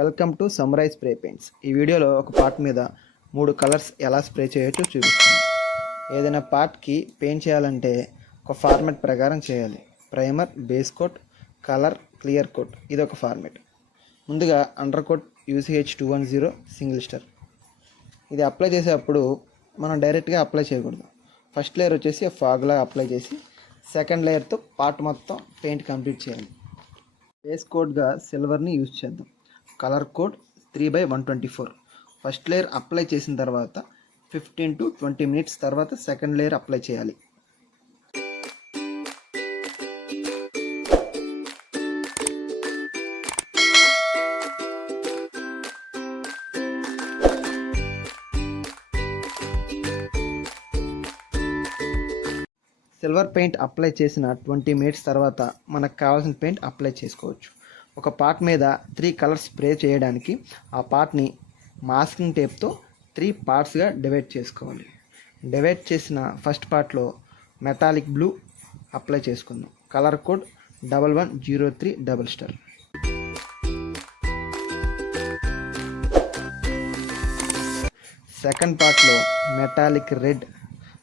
Welcome to సమ్రైజ్ spray paints. ఈ వీడియోలో ఒక పార్ట్ మీద 3 కలర్స్ ఎలా స్ప్రే చేయొచ్చో చూపిస్తాను. ఏదైనా పార్ట్కి పెయింట్ చేయాలంటే ఒక ఫార్మాట్ ప్రకారం చేయాలి. Primer, base coat, colour, clear coat, ఇది ఒక ఫార్మాట్. ముందుగా under coat UCH 210 single star. ఇది అప్లై చేసేటప్పుడు మనం డైరెక్ట్గా అప్లై చేయకూడదు. ఫస్ట్ లేయర్ వచ్చేసి ఫాగ్లా అప్లై చేసి సెకండ్ లేయర్తో పార్ట్ మొత్తం పెయింట్ కంప్లీట్ చేయాలి. బేస్ కోట్గా సిల్వర్ని యూజ్ చేద్దాం. Colour code 3/124. First layer apply చేసిన తర్వాత 15 to 20 minutes తర్వాత సెకండ్ లేయర్ అప్లై చేయాలి. సిల్వర్ పెయింట్ అప్లై చేసిన 20 minutes తర్వాత మనకు కావాల్సిన పెయింట్ అప్లై చేసుకోవచ్చు. ఒక పార్ట్ మీద 3 కలర్స్ స్ప్రే చేయడానికి ఆ పార్ట్ని మాస్కింగ్ టేప్తో 3 పార్ట్స్గా డివైడ్ చేసుకోవాలి. డివైడ్ చేసిన ఫస్ట్ పార్ట్లో మెటాలిక్ బ్లూ అప్లై చేసుకుందాం. Colour code 1103 double star. Second పార్ట్లో మెటాలిక్ రెడ్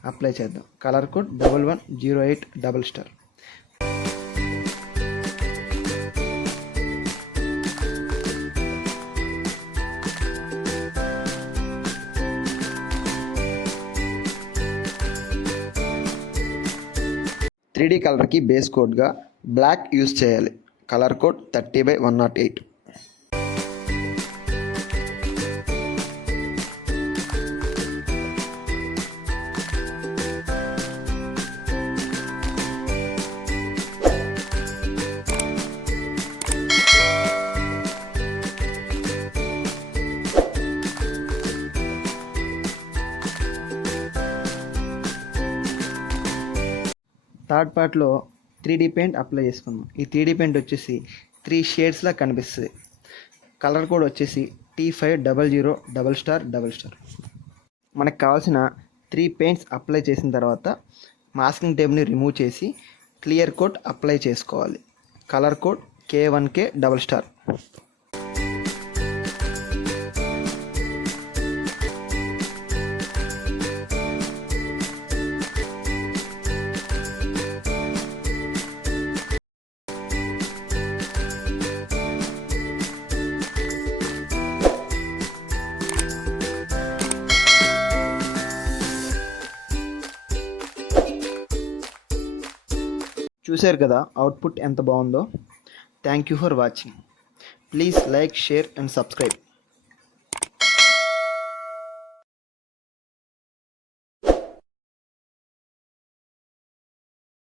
అప్లై చేద్దాం. Colour code 1108 double star. Three కలర్కి బేస్ కోడ్గా బ్లాక్ యూజ్ చేయాలి. Colour code 30/108. థర్డ్ పార్ట్లో 3D పెయింట్ అప్లై చేసుకుందాం. ఈ 3D పెయింట్ వచ్చేసి 3 షేడ్స్లా కనిపిస్తుంది. కలర్ కోడ్ వచ్చేసి T500 మనకు కావాల్సిన 3 పెయింట్స్ అప్లై చేసిన తర్వాత మాస్కింగ్ టేప్ని రిమూవ్ చేసి క్లియర్ కోట్ అప్లై చేసుకోవాలి. Colour code K1K double star. చూశారు కదా అవుట్పుట్ ఎంత బాగుందో. Thank you for watching. Please like, share and subscribe.